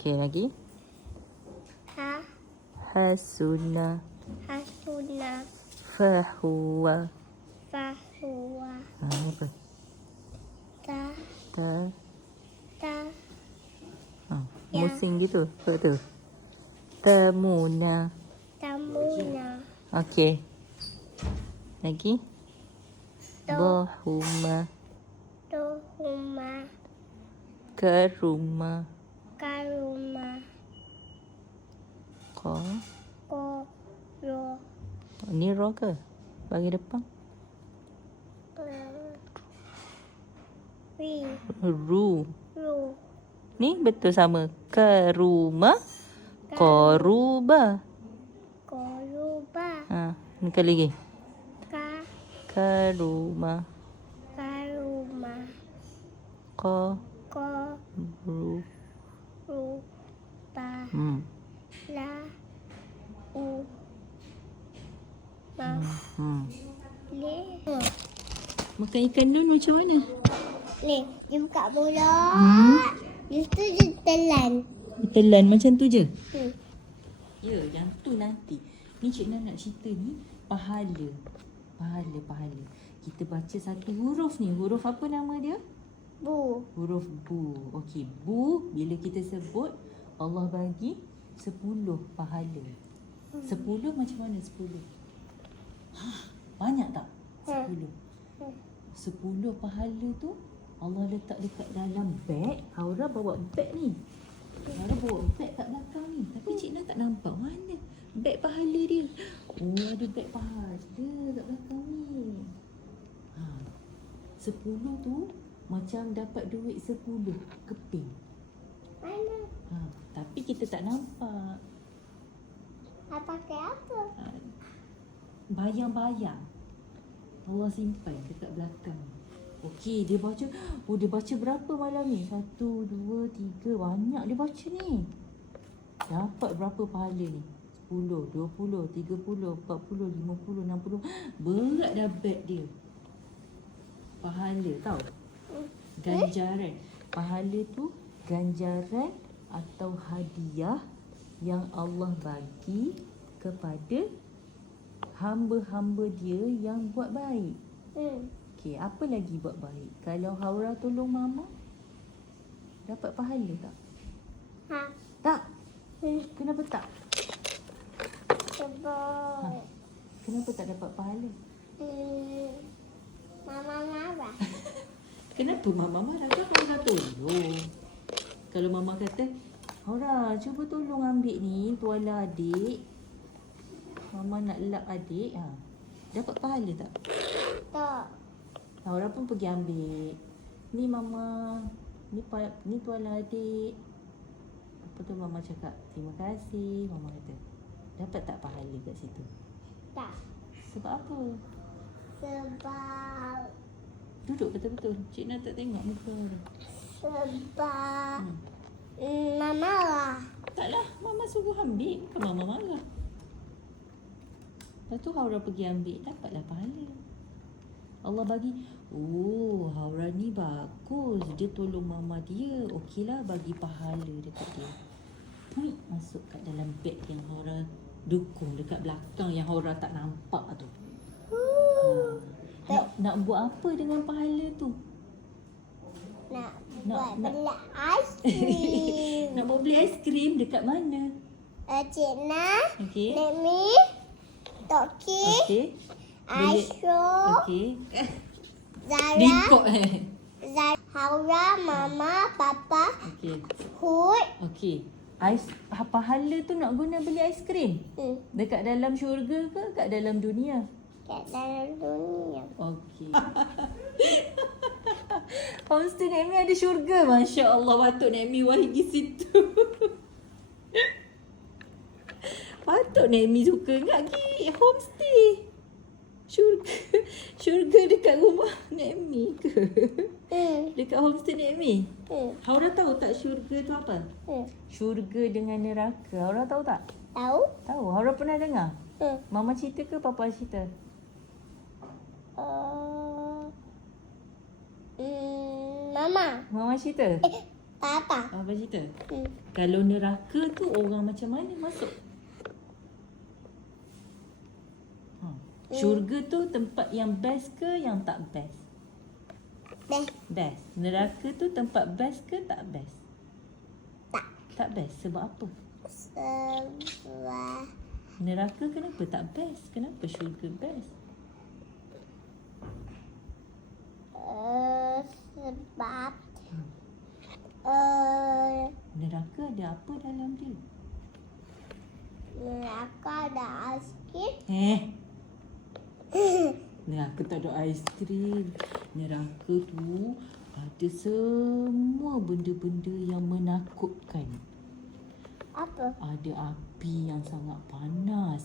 Okey, lagi. Ha. Hasuna. Hasuna. Fahuwa. Fahuwa. Ini apa? Ta. Ta. Ta. Ya. Musing gitu. Apa tu? Tamuna. Tamuna. Okey. Lagi. To. Bohuma. Tohuma. Karuma. Karuma. Ko. Ko. Ro. Ni ro ke? Bagi depan. Ri. Ru. Ru. Ni betul sama. Karuma. Koruba. Koruba. Ni kali lagi. Ka. Karuma. Karuma. Ko. Ko. Ru. Ru. Ba. La. U. Ma. Le. Makan ikan dun macam mana? Ni, dia buka mulut. Lepas tu dia telan. Telan macam tu je? Hmm. Ya, yang tu nanti. Ni Cik Nan nak cerita ni pahala. Pahala. Kita baca satu huruf ni. Huruf apa nama dia? Bu. Huruf Bu. Okey, Bu bila kita sebut Allah bagi 10 pahala. 10 macam mana 10? Banyak tak? 10. 10 pahala tu Allah letak dekat dalam beg. Haura bawa beg ni. Haura bawa beg kat belakang ni. Tapi Cik Nan tak nampak mana beg pahala dia. Oh, ada beg pahala kat belakang ni. 10 tu macam dapat duit 10 keping. Mana? Tapi kita tak nampak. Pakai apa? Bayang-bayang Allah simpan dekat belakang. Okey, dia baca. Oh, dia baca berapa malam ni? 1, 2, 3. Banyak dia baca ni. Dapat berapa pahala ni? 10, 20, 30, 40, 50, 60. Berat dah beg dia. Pahala tau. Ganjaran. Pahala tu ganjaran atau hadiah yang Allah bagi kepada hamba-hamba dia yang buat baik. Okey, apa lagi buat baik? Kalau Haura tolong mama, dapat pahala tak? Tak? Kenapa tak? Sebab Kenapa tak dapat pahala? Mama marah. Kenapa mama marah? Kan Haura tolong. Kalau mama kata, Haura cuba tolong ambil ni tuala adik. Mama nak lap adik. Dapat pahala tak? Tak. Haura pun pergi ambil. Ni mama. Ni tuala adik. Lepas tu mama cakap, terima kasih. Mama kata, dapat tak pahala kat situ? Tak. Sebab apa? Sebab Duduk betul-betul. Cik Nan tak tengok muka Haura. Sebab Mama marah. Taklah, mama suruh ambil. Bukan mama marah. Lepas tu Haura pergi ambil. Dapatlah pahala. Allah bagi. Oh, Haura ni bagus. Dia tolong mama dia. Okeylah bagi pahala dekat dia. Masuk kat dalam beg yang Haura dukung dekat belakang yang Haura tak nampak tu. Nak buat apa dengan pahala tu? Nak beli aiskrim. Nak mau beli aiskrim dekat mana? Cik Nan, Okey. Nemi, Toki, Okey. Aisho, Okey. Zara, Dikok Haura, Mama, Papa, Okey. Hud. Okey. Pahala tu nak guna beli aiskrim? Dekat dalam syurga ke kat dalam dunia? Kat dalam dunia. Okey. Homestay Nemi ada syurga. Masya Allah, patut Nemi pergi situ. Patut Nemi suka nak pergi homestay. Syurga dekat rumah Nemi ke? Dekat homestay Nemi? Haura tahu tak syurga tu apa? Syurga dengan neraka. Haura tahu tak? Tahu? Tahu. Haura pernah dengar? Mama cerita ke papa cerita? Mama. Mama cerita? Apa? Abang cerita. Hmm. Kalau neraka tu orang macam mana masuk? Syurga tu tempat yang best ke yang tak best? Best. Best. Neraka tu tempat best ke tak best? Tak. Tak best. Sebab apa? Sebab Neraka kenapa tak best? Kenapa syurga best? sebab Neraka ada apa dalam dia? neraka ada aiskrim. Neraka tak ada aiskrim. Neraka tu ada semua benda-benda yang menakutkan. Apa? Ada api yang sangat panas.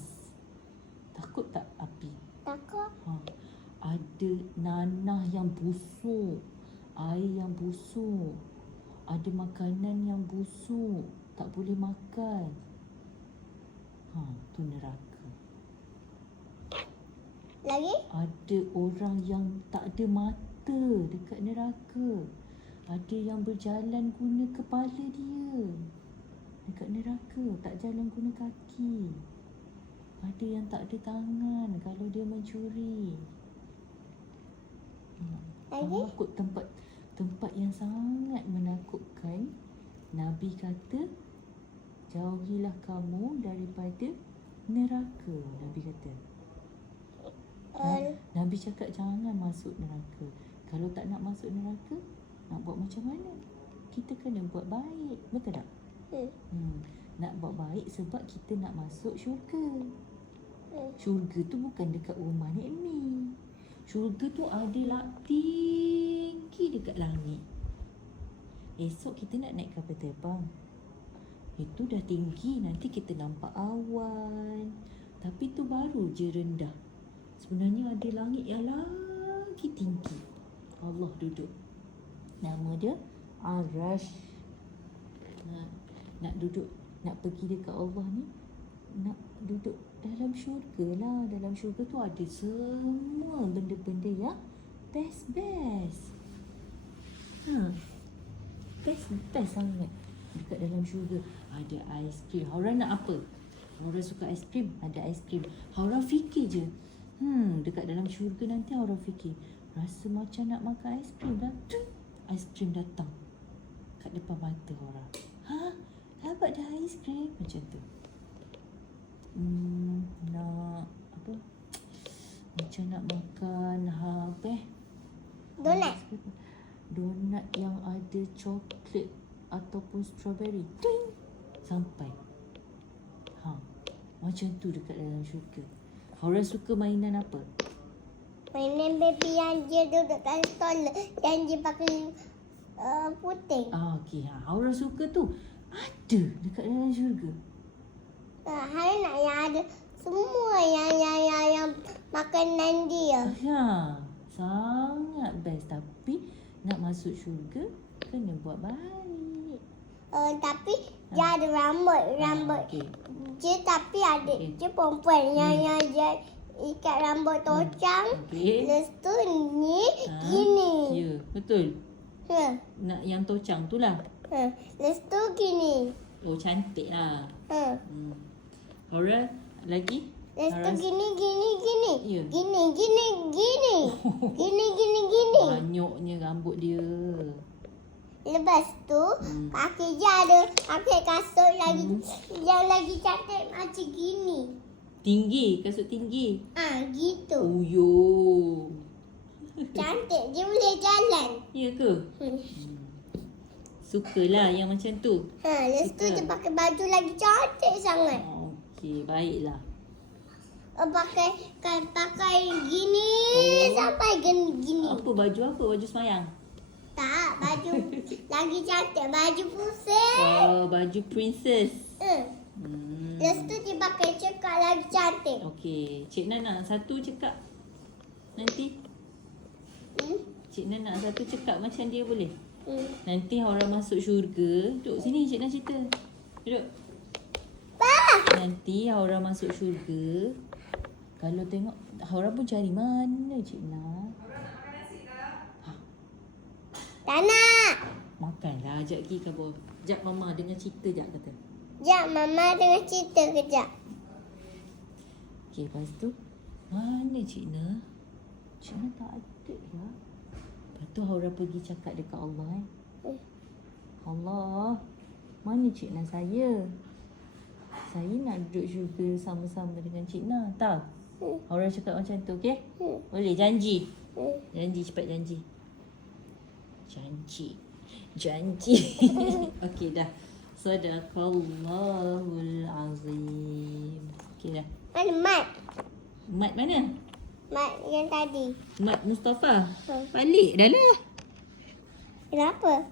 Takut tak api? Takut. Ada nanah yang busuk, air yang busuk, ada makanan yang busuk, tak boleh makan. Tu neraka. Lagi? Ada orang yang tak ada mata dekat neraka. Ada yang berjalan guna kepala dia dekat neraka, tak jalan guna kaki. Ada yang tak ada tangan kalau dia mencuri. Lagi? Takut tempat yang sangat menakutkan. Nabi kata, jauhilah kamu daripada neraka. Nabi kata. Nabi cakap jangan masuk neraka. Kalau tak nak masuk neraka, nak buat macam mana? Kita kena buat baik. Betul tak? Nak buat baik sebab kita nak masuk syurga. Syurga tu bukan dekat rumah Nek Mi. Syurga tu ada tinggi dekat langit. Esok kita nak naik kapal terbang. Itu dah tinggi, nanti kita nampak awan. Tapi tu baru je rendah. Sebenarnya ada langit yang lagi tinggi. Allah duduk. Nama dia Arash. Nak duduk, nak pergi dekat Allah ni, nak duduk dalam syurga lah. Dalam syurga tu ada semua benda-benda yang best. Best sangat. Dekat dalam syurga ada aiskrim. Haura nak apa? Haura suka aiskrim, ada aiskrim. Haura fikir je, dekat dalam syurga nanti Haura fikir, rasa macam nak makan aiskrim dah. Aiskrim datang kat depan mata Haura. Dapat dah aiskrim macam tu. Nak apa? Macam nak makan Donat. Donat yang ada coklat ataupun strawberry. Twing! Sampai. Macam tu dekat dalam syurga. Haura suka mainan apa? Mainan baby yang dia duduk kat stol, yang dia pakai putih. Okey. Haura suka tu. Ada dekat dalam syurga. Hari nak yang ada semua yang makanan dia. Sangat best. Tapi nak masuk syurga kena buat baik. Tapi dia ada rambut. Okay. Dia tapi ada dia perempuan yang dia ikat rambut tocang. Okay. Lepas tu ni gini. Ya, betul. Nak yang tocang tu lah. Lepas tu gini. Oh, cantik lah. Haura lagi? Lepas tu gini. Ya. Gini. Gini. Banyaknya rambut dia. Lepas tu kaki dia ada pakai kasut lagi yang lagi cantik macam gini. Tinggi, kasut tinggi. Gitu. Uyo. Cantik, dia boleh jalan. Ya ke? Sukalah yang macam tu. Lepas tu dia pakai baju lagi cantik sangat. Okey, baiklah. Pakai gini sampai gini. Apa baju apa? Baju semayang? Tak, baju lagi cantik, baju pusing. Baju princess. Lepas tu dia pakai cekak lagi cantik. Okey, Cik Nana satu cekak. Nanti Cik Nana satu cekak macam dia boleh? Nanti orang masuk syurga. Duduk sini Cik Nana cerita. Duduk. Nanti orang masuk syurga. Kalau tengok, orang pun cari mana Cik Nana. Tak nak. Makanlah. Ajak pergi ke bawah. Sekejap mama dengar cerita sekejap kata. Sekejap, Mama dengar cerita kejap. Okey, lepas tu. Mana Cik Na? Cik Na tak ada lah. Lepas tu Haura pergi cakap dekat Allah. Allah, mana Cik Na saya? Saya nak duduk syurga sama-sama dengan Cik Na. Tak? Haura cakap macam tu, okey? Boleh, janji. Janji, cepat janji. Janji. Okey dah. Sadaqallahul azim. Okey dah. Mana Mat? Mat mana? Mat yang tadi. Mat Mustafa. Hmm. Balik dah lah. Kenapa?